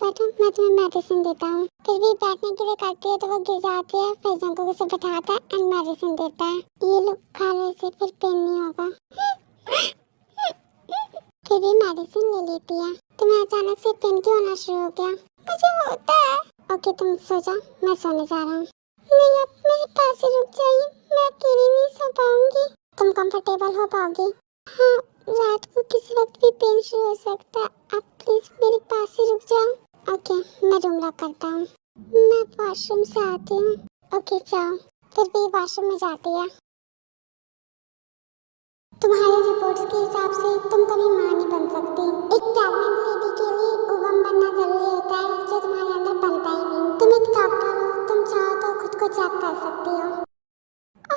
बैठो, मैं तुम्हें मेडिसिन देता हूँ। फिर भी बैठने के लिए करती है तो वो गिर जाती है, फिर जंको उसे बैठाता है एंड मेडिसिन देता है। ये लो खा लो इसे, फिर पेन नहीं होगा। फिर भी मेडिसिन ले लेती है। तुम्हें अचानक से पेन क्यों होना शुरू हो गया? मुझे होता है। ओके तुम सो जाओ, मैं सोने जा रहा हूँ। नहीं आप मेरे पास ही रुक जाइए, मैं अकेली नहीं सो पाऊंगी। तुम कंफर्टेबल हो पाओगी? हाँ, रात को किसी वक्त भी पेन शुरू हो सकता है, आप प्लीज मेरे पास ही रुक जाओ। ओके मैं रूम लॉक करता हूँ। मैं वॉशरूम से आती हूँ। ओके जाओ। फिर भी वॉशरूम में जाती है। तुम्हारी रिपोर्ट्स के हिसाब से तुम कभी माँ नहीं बन सकती। एक प्रेग्नेंट लेडी के लिए ओवम बनना जरूरी होता है, जो तुम्हारे अंदर बनता ही नहीं। तुम एक डॉक्टर हो, तुम चाहो तो खुद को चेक कर सकती हो।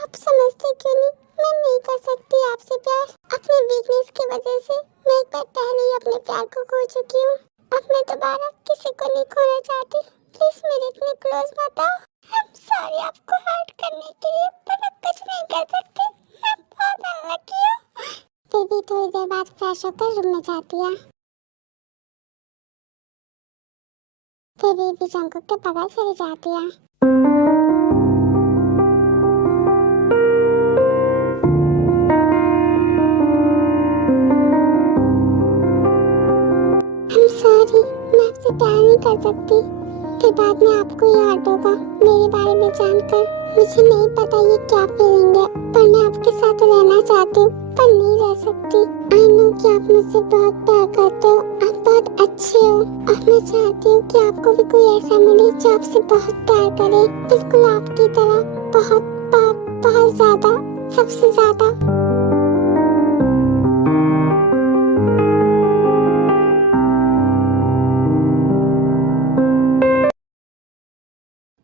आप समझते क्यों नहीं? मैं नहीं कर सकती आपसे प्यार। अपने वीकनेस की वजह से मैं एक बार पहले ही अपने प्यार को खो चुकी हूँ। अब मैं दोबारा किसी को नहीं खोना चाहती। प्लीज मेरे इतने क्लोज मत आओ। I'm sorry आपको हर्ट करने के लिए, पर मैं कुछ नहीं कर सकती। मैं बहुत अनलकी हूँ। फिर भी थोड़ी देर बाद फ्रेश होकर रूम में जाती है। फिर भी जंकुक के बगल चली जाती है। I'm sorry, मैं आपसे प्यार नहीं कर सकती। फिर बाद में आपको ये हर्ट होगा मेरे बारे में जानकर। मुझे नहीं पता ये क्या फीलिंग है, पर मैं आपके साथ रहना चाहती हूँ, पर नहीं रह सकती। आई नो कि आप मुझसे बहुत प्यार करते हो, आप बहुत अच्छे हो, और मैं चाहती हूँ कि आपको भी कोई ऐसा मिले जो आपसे बहुत प्यार करे, बिल्कुल आपकी तरह, बहुत बहुत बहुत ज्यादा, सबसे ज्यादा।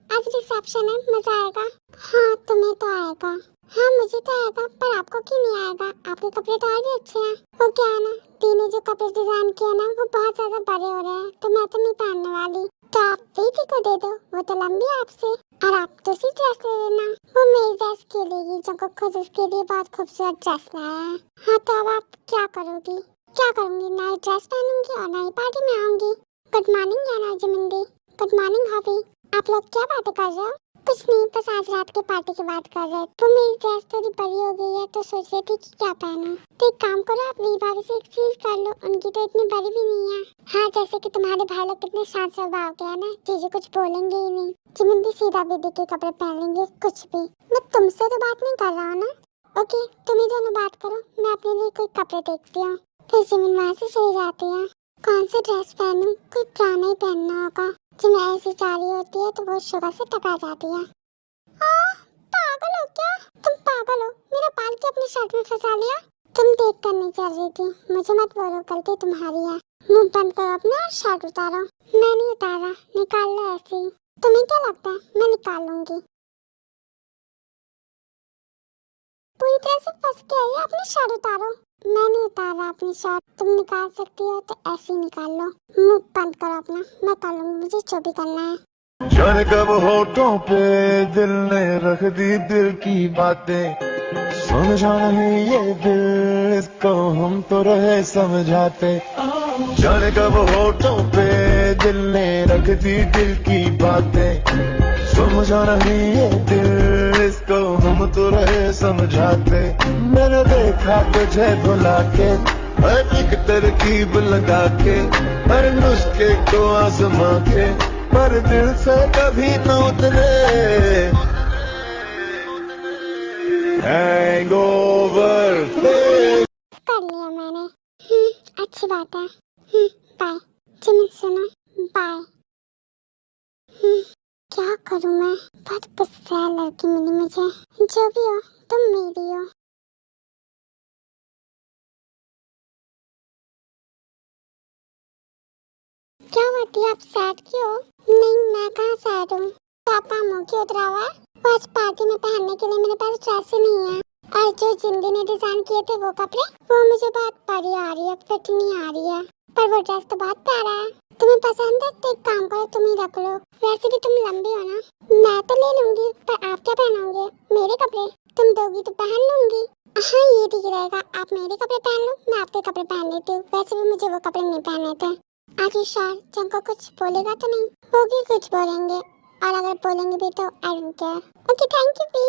आज रिसेप्शन है, मजा आएगा। हाँ तुम्हें तो आएगा। हाँ मुझे तो आएगा, पर आपको क्यों नहीं आएगा? आपके कपड़े तो और भी अच्छे हैं। वो क्या है ना, दी ने जो कपड़े डिजाइन किए ना वो बहुत ज्यादा बड़े हो रहे हैं, तो मैं तो नहीं पहनने वाली। तो आप प्रीति को दे दो, वो तो लंबी है आपसे। और आप दूसरी ड्रेस ले लेना, वो मेरी ड्रेस के लिए, जो खुद उसके लिए बहुत खूबसूरत ड्रेस लाया है। हाँ तो अब आप क्या करोगी? क्या करूँगी? नई ड्रेस पहनूंगी और नई पार्टी में आऊंगी। गुड मॉर्निंग याना जमिंदी। Good morning Hobby. आप लोग क्या बातें कर रहे हो? कुछ नहीं, बस आज रात के पार्टी की बात कर रहे हैं। तो मेरी ड्रेस थोड़ी बड़ी हो गई है, तो सोच रही थी कि क्या पहनूं। तो एक काम करो, आप वी भाभी से एक्सचेंज कर लो, उनकी तो इतनी बड़ी भी नहीं है। हाँ जैसे कि तुम्हारे भाई लोग कितने शांत स्वभाव के हैं ना, जीजू कुछ बोलेंगे ही नहीं। जिमिंदी सीधा दीदी के कपड़े पहन लेंगे, कुछ भी। मैं तुमसे तो बात नहीं कर रहा हूँ ना। ओके तुम ही दोनों बात करो, मैं अपने लिए कोई कपड़े देखती हूँ। फिर जिमिन वहाँ से चली जाती है। कौन सा ड्रेस पहनूं? कोई पुराना ही पहनना होगा। जब मैं ऐसी जा रही होती है तो वो शुगर से टकरा जाती है। पागल हो क्या? तुम पागल हो? मेरा बाल क्या अपने शर्ट में फंसा लिया? तुम देख कर नहीं चल रही थी, मुझे मत बोलो, गलती तुम्हारी है। मुंह बंद करो अपना और शर्ट उतारो। मैं नहीं उतारा, निकाल लो ऐसे ही। तुम्हें क्या लगता है मैं निकाल लूंगी? पूरी तरह से फंस के आई है, अपनी शर्ट उतारो। मैं नहीं उतार रहा अपनी शर्ट, तुम निकाल सकती हो तो ऐसे ही निकाल लो। मुंह बंद करो अपना, मैं कर लूंगी, मुझे जो भी करना है। जाने कब होठों पे दिल ने रख दी दिल की बातें, समझा नहीं ये दिल, इसको हम तो रहे समझाते। जाने कब होठों पे दिल ने रख दी दिल की बातें, समझा नहीं ये दिल, इसको हम तो रहे समझाते। मैंने देखा तुझे भुला के, हर एक तरकीब लगा के, हर नुस्खे को आजमा के, पर दिल से कभी न उतरे। हैंगओवर कर लिया मैंने। अच्छी बात है। बाय। जिमिन सुनो, बाय। क्या करूं मैं? बहुत गुस्सा है लड़की मिली मुझे। जो भी हो, तुम मेरी हो। क्या बात है, आप सैड क्यों हो? नहीं मैं कहाँ सैड हूँ। पापा मुँह क्यों उतरा हुआ है? वो आज पार्टी में पहनने के लिए मेरे पास ड्रेस ही नहीं है। और जो जिंदी ने डिजाइन किए थे वो कपड़े, वो मुझे बहुत बड़ी आ रही है, फिट नहीं आ रही है। पर वो ड्रेस तो बहुत प्यारा है। तुम्हें पसंद है तो एक काम करो, तुम ही रख लो। वैसे भी तुम लंबी हो ना। मैं तो ले लूंगी, पर आप क्या पहनोगे? मेरे कपड़े तुम दोगी तो पहन लूंगी। हाँ ये ठीक रहेगा, आप मेरे कपड़े पहन लो, मैं आपके कपड़े पहन लेती हूँ। वैसे भी मुझे वो कपड़े नहीं पहने थे। आखिर श्योर जंको कुछ बोलेगा तो नहीं? वो भी कुछ बोलेंगे, और अगर बोलेंगे भी तो I don't care. Okay thank U P.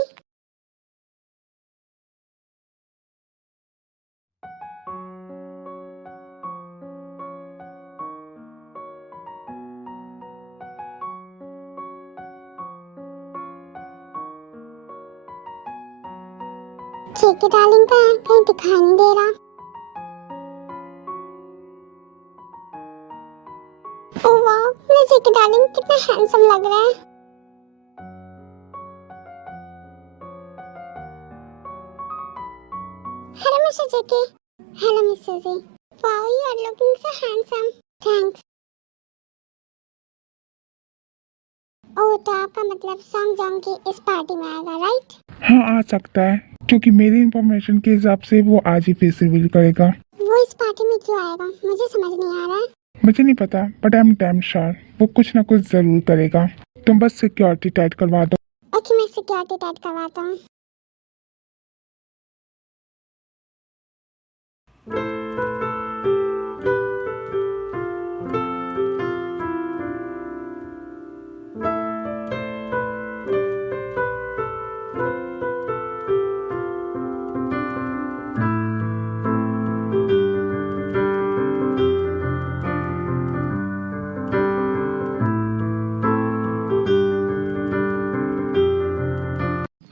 JK darling का कहीं दिखाई नहीं दे रहा। ओह वाह, मेरा जेके डार्लिंग कितना हैंडसम लग रहा है। Hello mister JK. Hello miss Suji. Wow you are looking so handsome. Thanks. Oh तो आपका मतलब सॉन्ग जॉन्ग की इस पार्टी में आएगा राइट? हाँ आ सकता है, क्योंकि मेरी इंफॉर्मेशन के हिसाब से वो आज ही फेस रिवील करेगा। वो इस पार्टी में क्यों आएगा मुझे समझ नहीं आ रहा है। मुझे नहीं पता, but I am damn sure वो कुछ ना कुछ जरूर करेगा। तुम बस सिक्योरिटी टाइट करवा दो। ओके मैं सिक्योरिटी टाइट करवाता हूँ।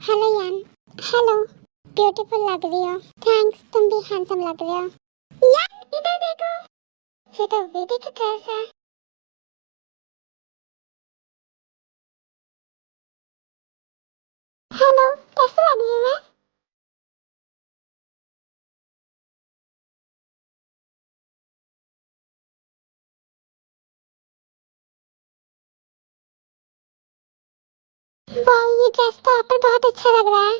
हेलो यान। हेलो। ब्यूटीफुल लग रही हो। थैंक्स, तुम भी हैंडसम लग रहे हो। यान इधर देखो, ये तो बेबी की ड्रेस है। हेलो, कैसे लग रही हूँ मैं? वाह ये ड्रेस तो आप पर बहुत अच्छा लग रहा है।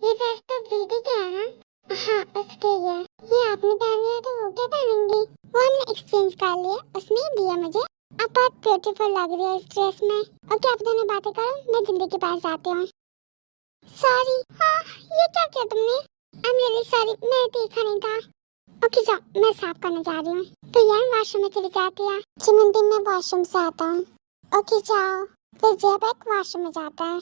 ये ड्रेस तो दीदी का है ना? हाँ उसके ही है। ये आपने पहनी है तो वो क्या पहनेंगी? वो हमने एक्सचेंज कर लिया, उसने ही दिया मुझे। आप बहुत ब्यूटीफुल लग रही हो इस ड्रेस में। ओके आप दोनों बातें करो, मैं जिंदगी के पास जाती हूँ। सॉरी। हाँ ये क्या किया तुमने? आई एम रियली सॉरी, मैंने देखा नहीं था। ओके जाओ, मैं साफ करने जा रही हूँ। तो यार वॉशरूम में चली जाती है। चिमंदी मैं वॉशरूम से आता हूँ। ओके जाओ। फिर जब एक वॉशरूम में जाता है।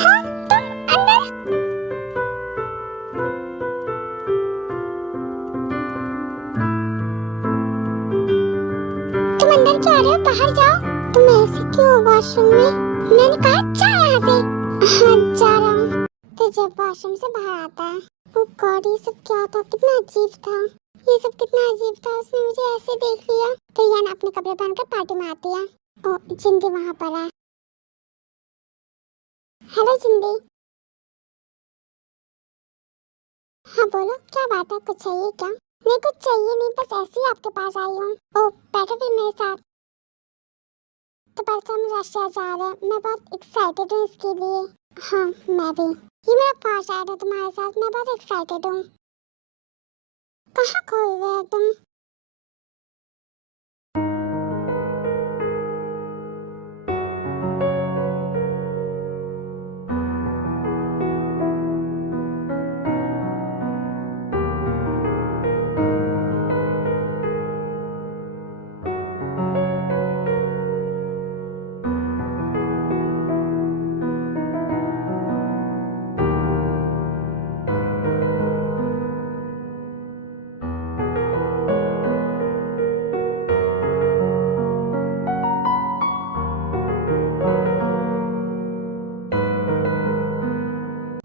हाँ तुम अंदर। तुम अंदर क्यों आ रहे हो? बाहर जाओ। तुम ऐसे क्यों हो वॉशरूम में? मैंने कहा जा यहाँ से। हाँ जा रहा हूँ। तो जब वॉशरूम से बाहर आता है, ओ गॉड ये सब क्या था? कितना अजीब था ये सब, कितना अजीब था। उसने मुझे ऐसे देख लिया। तो यान अपने कपड़े पहनकर पार्टी में आती है। ओ जिंदी वहाँ पर है। हेलो जिंदी। हाँ बोलो क्या बात है, कुछ चाहिए क्या? नहीं कुछ चाहिए नहीं, बस ऐसे ही आपके पास आई हूँ। ओ बैठो फिर मेरे साथ। तो परसों हम रशिया जा रहे हैं, मैं बहुत एक्साइटेड हूँ इसके लिए। हाँ मैं भी। ये मेरा फर्स्ट राइड है तुम्हारे साथ, मैं बहुत एक्साइटेड हूँ। कहाँ खोए हुए हो तुम?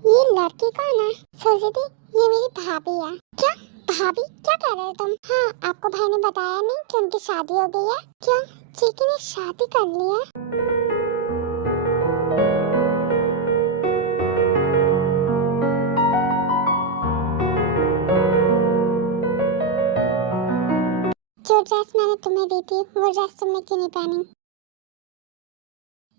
ये लड़की कौन है? सरस्वती, ये मेरी भाभी है। क्या? भाभी क्या कह रहे हो तुम? हाँ आपको भाई ने बताया नहीं कि उनकी शादी हो गई है? क्या चीकी ने शादी कर ली है? जो ड्रेस मैंने तुम्हें दी थी वो ड्रेस तुमने क्यों नहीं पहनी?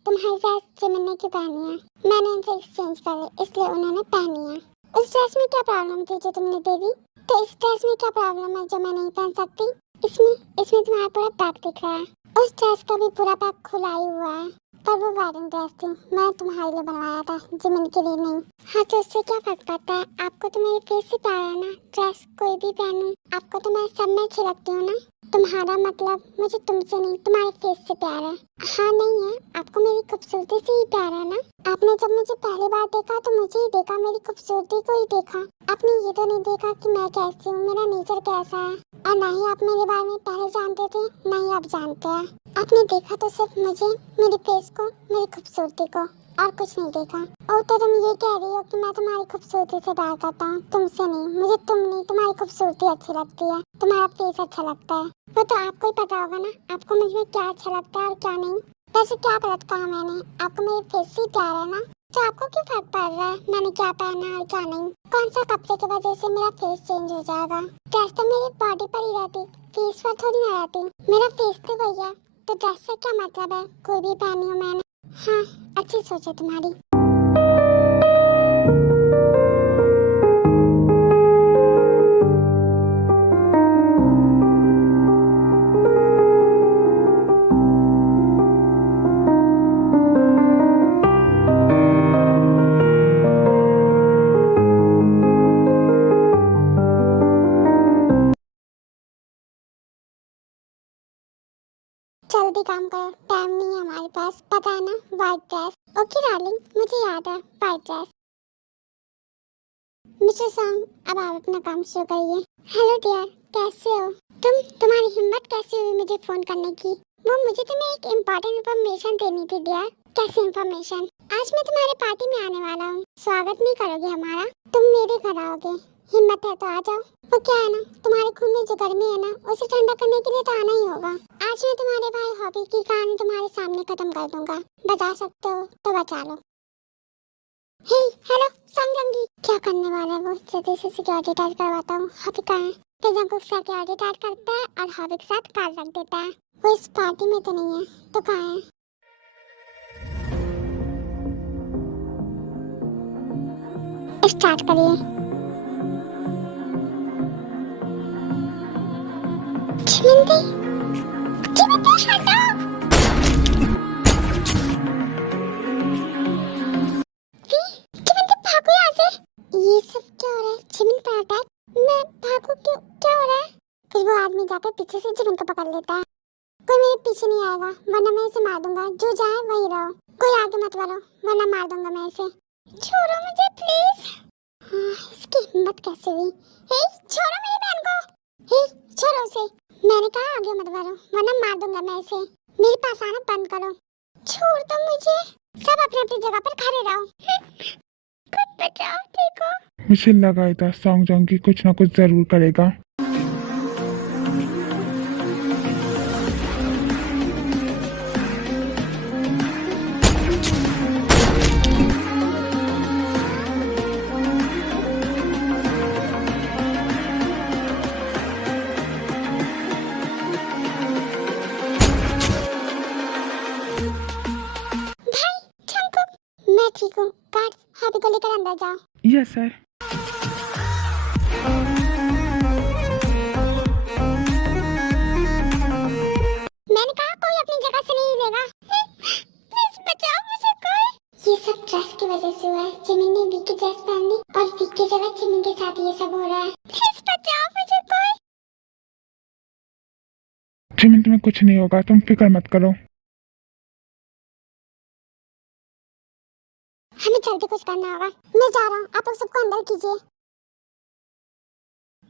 तुम्हारी ड्रेस जिमिन ने क्यों पहनी है? मैंने उनसे एक्सचेंज कर ली, इसलिए उन्होंने पहनी है। उस ड्रेस में क्या प्रॉब्लम थी जो तुमने दे दी? तो इस ड्रेस में क्या प्रॉब्लम है जो मैं नहीं पहन सकती? इसमें इसमें तुम्हारा पूरा बैग दिख रहा है। उस ड्रेस का भी पूरा बैग खुला ही हुआ है, पर वो वेडिंग ड्रेस थी, मैं तुम्हारे लिए बनवाया था, जिमिन के लिए नहीं। हाँ तो उससे क्या फर्क पड़ता है? आपको तो मेरे फेस से प्यार है ना, ड्रेस कोई भी पहनूं, आपको तो मैं सब में अच्छी लगती हूँ ना। तुम्हारा मतलब मुझे तुमसे नहीं तुम्हारे फेस से प्यार है। हाँ नहीं है, आपको मेरी खूबसूरती से ही प्यार है ना। आपने जब मुझे पहली बार देखा तो मुझे ही देखा, मेरी खूबसूरती को ही देखा। आपने ये तो नहीं देखा कि मैं कैसी हूँ, मेरा नेचर कैसा है, और ना ही आप मेरे बारे में पहले जानते थे, ना ही आप जानते हैं। आपने देखा तो सिर्फ मुझे, मेरे फेस को, मेरी खूबसूरती को, और कुछ नहीं देखा। और तो तुम ये कह रही हो कि मैं तुम्हारी खूबसूरती से प्यार करता हूँ, तुमसे नहीं। मुझे तुम नहीं, तुम्हारी खूबसूरती अच्छी लगती है, तुम्हारा फेस अच्छा लगता है। वो तो आपको ही पता होगा ना, आपको मुझ में क्या अच्छा लगता है और क्या नहीं। वैसे क्या गलत कहा मैंने? आपको मेरे फेस से ही प्यार है ना, तो आपको क्यों फर्क पड़ रहा है मैंने क्या पहना और क्या नहीं? कौन सा कपड़े की वजह से मेरा फेस चेंज हो जाएगा? ड्रेस तो मेरी बॉडी पर ही रहती, फेस पर थोड़ी ना रहती। मेरा फेस तो वही है, तो ड्रेस से क्या मतलब है? कोई भी पहनी हो मैंने। हाँ, अच्छी सोच है तुम्हारी। जल्दी काम करो, टाइम नहीं है हमारे पास, पता है ना। White dress. ओके डार्लिंग, मुझे याद है, व्हाइट ड्रेस। मिस्टर सॉन्ग, अब आप अपना काम शुरू करिए। हेलो डियर, कैसे हो तुम्हारी हिम्मत कैसे हुई मुझे फोन करने की? वो मुझे तुम्हें एक इम्पोर्टेंट इन्फॉर्मेशन देनी थी डियर। कैसी इन्फॉर्मेशन? आज मैं तुम्हारे पार्टी में आने वाला हूँ, स्वागत नहीं करोगे हमारा? तुम मेरे घर आओगे? हिम्मत है तो आ जाओ। वो क्या है ना, तुम्हारे खून में जो गर्मी है ना, उसे ठंडा करने के लिए तो आना ही होगा। आज मैं तुम्हारे भाई हॉबी की कहानी तुम्हारे सामने खत्म कर दूंगा। बचा सकते हो तो बचा लो। हे हेलो समझंगी, क्या करने वाला है वो? जल्दी से सिक्योरिटी टाइट करवाता हूँ। हॉबी कहाँ है? फिर जब सिक्योरिटी टाइट करता है और हॉबी के साथ कार्ड रख देता है। वो इस पार्टी में तो नहीं है, तो कहाँ है? स्टार्ट करिए। चिमंदी, चिमंदी हटाओ। चिमंदी भागो यहाँ से। ये सब क्या हो रहा है? चिमन पर अटैक? मैं भागू क्यों? क्या हो रहा है? फिर वो आदमी जाकर पीछे से चिमन को पकड़ लेता है। कोई मेरे पीछे नहीं आएगा, वरना मैं इसे मार दूंगा। जो जाए वही रहो, कोई आगे मत बढ़ो, वरना मार दूंगा मैं इसे। छोड़ो मुझे प्लीज। हाँ, इसकी हिम्मत कैसे हुई? हे, छोड़ो मेरी बहन को। हे, छोड़ो उसे। मैंने कहा आगे मत बढ़ो, वरना मार दूंगा मैं इसे। मेरे पास आना बंद करो। छोड़ दो मुझे। सब अपनी अपनी जगह पर खड़े रहो। खुद बचाओ, ठीक हो? मुझे लगा ही था सॉन्ग जॉन्ग की कुछ ना कुछ जरूर करेगा। भाई जंकुक, मैं ठीक हूँ। गार्ड्स, हॉबी को लेकर अंदर जाओ। Yes sir. मैंने कहा कोई अपनी जगह से नहीं हिलेगा। प्लीज बचाओ मुझे कोई। ये सब ड्रेस की वजह से हुआ है। जिमिन ने वी की ड्रेस पहन ली और वी की जगह जिमिन के साथ ये सब हो रहा है। प्लीज बचाओ मुझे कोई। जिमिन तुम्हें कुछ नहीं होगा, तुम फिक्र मत करो। हमें जल्दी कुछ करना होगा। मैं जा रहा हूँ, आप लोग सबको अंदर कीजिए।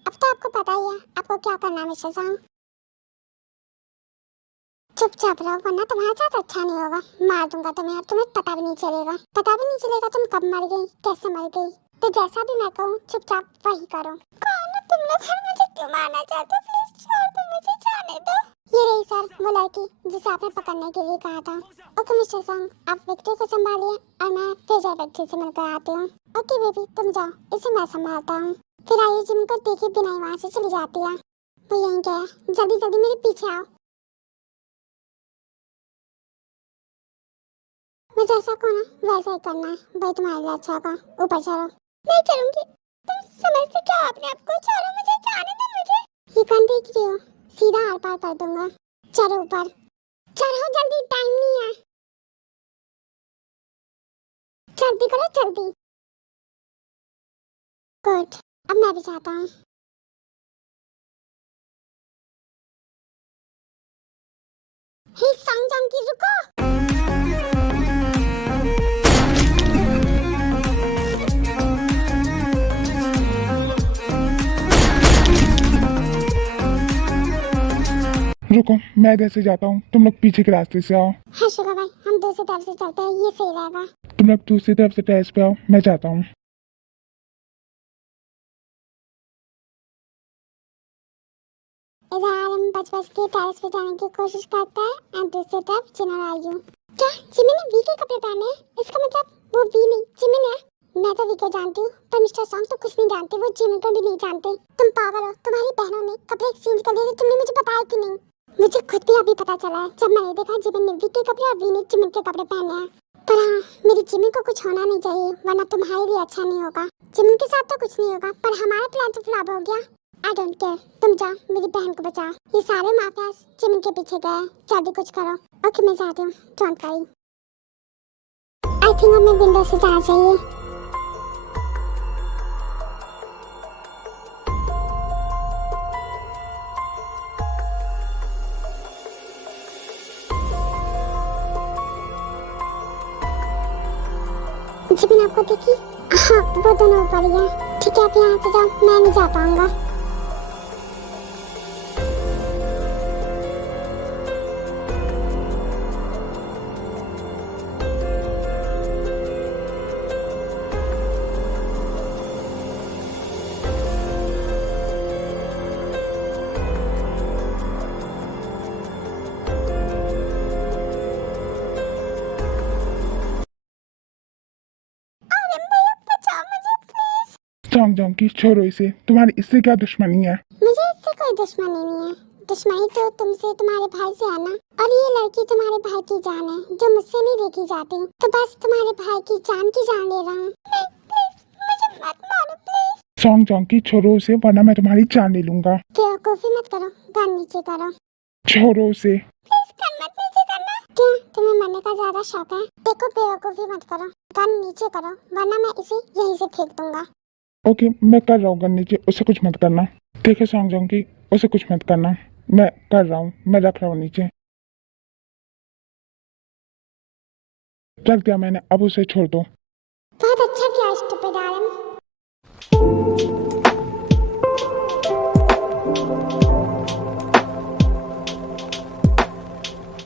अब तो आपको पता ही है आपको क्या करना है मिस्टर सॉन्ग। चुपचाप रहो, वरना तुम्हारे साथ अच्छा नहीं होगा। मार दूंगा तुम्हें और तुम्हें पता भी नहीं चलेगा। पता भी नहीं चलेगा तुम कब मर गई, कैसे मर गई। तो जैसा भी मैं कहूँ चुपचाप वही करो। कौन हो तुम लोग? मुझे क्यों मारना चाहते हो? प्लीज छोड़ दो मुझे, जाने दो। ये रही सर वो लड़की जिसे आपने पकड़ने के लिए कहा था। ओके मिस्टर सॉन्ग, आप विक्ट्री को संभालिए और मैं फिर जा विक्ट्री से मिलकर आती हूँ। ओके बेबी तुम जाओ, इसे मैं संभालता हूँ। फिर आइए जिम को देखे बिना ही वहाँ से चली जाती है। वो यहीं क्या है, जल्दी जल्दी मेरे पीछे आओ। मैं जैसा को ना वैसा ही करना है, भाई तुम्हारे लिए अच्छा होगा। ऊपर चढ़ो। नहीं चलूंगी, तुम समझते क्या अपने आप को? चलो मुझे जाने दो मुझे। ये कौन देख रही हो? सीधा आर पार कर दूंगा। चलो ऊपर चढ़ो, जल्दी, टाइम नहीं है। जल्दी करो जल्दी। गुड, अब मैं भी चाहता हूँ। हे सॉन्ग जंकी रुको। रुको, मैं इधर से जाता हूँ, तुम लोग पीछे के रास्ते से आओ। हाँ शुगर भाई, हम दूसरी तरफ से चलते हैं, ये सही रहेगा। तुम लोग दूसरी तरफ से टेरेस पे आओ, मैं जाता हूँ। इधर हम बच बच के टेरेस पे जाने की कोशिश करते हैं एंड दूसरी तरफ जिनर आई हूँ। क्या जिमी ने वी के कपड़े पहने हैं? इसका मतलब वो वी नहीं जिमी है। मैं तो वी को जानती हूँ पर मिस्टर सॉन्ग तो कुछ नहीं जानते, वो जिमी को भी नहीं जानते। तुम पागल हो, तुम्हारी बहनों ने कपड़े एक्सचेंज कर लिए थे, तुमने मुझे बताया कि नहीं? मुझे खुद भी अभी पता चला है जब मैंने देखा जिमी ने वी के कपड़े और वी ने जिमी के कपड़े पहने हैं। पर हाँ, मेरी जिमी को कुछ होना नहीं चाहिए वरना तुम्हारे लिए अच्छा नहीं होगा। जिमी के साथ तो कुछ नहीं होगा पर हमारा प्लान तो फ्लॉप हो गया। I don't care, तुम जाओ मेरी बहन को बचाओ। ये सारे माफियाज जिमी के पीछे गए, जल्दी कुछ करो। ओके मैं जाती हूँ, डोंट वरी। आई थिंक हमें विंडो से जाना चाहिए। जिमी ने आपको देखी? हाँ वो दोनों ऊपर ही है। ठीक है आप यहाँ से जाओ, मैं नहीं जा पाऊंगा। सॉन्ग जंकी छोड़ो इसे, तुम्हारी इससे क्या दुश्मनी है? मुझे इससे कोई दुश्मनी नहीं है। दुश्मनी तो तुमसे, तुम्हारे भाई से है ना। और ये लड़की तुम्हारे भाई की जान है जो मुझसे नहीं देखी जाती, तो बस तुम्हारे भाई की जान ले रहा हूँ। मुझे मत मारो प्लीज। सॉन्ग जंकी छोड़ो उसे वरना मैं तुम्हारी जान ले लूंगा। बेवकूफी मत करो, गन नीचे करो। छोड़ो उसे। प्लीज गन मत नीचे करना। क्या तुम्हें मरने का ज्यादा शौक है? देखो बेवकूफी मत करो, गन नीचे करो वरना मैं इसे यहीं से फेंक दूंगा। ओके मैं कर रहा हूँ गन नीचे, उसे कुछ मत करना। देखो सॉन्ग जंकी, उसे कुछ मत करना, मैं कर रहा हूँ, मैं रख रहा हूँ नीचे। रख दिया मैंने, अब उसे छोड़ दो।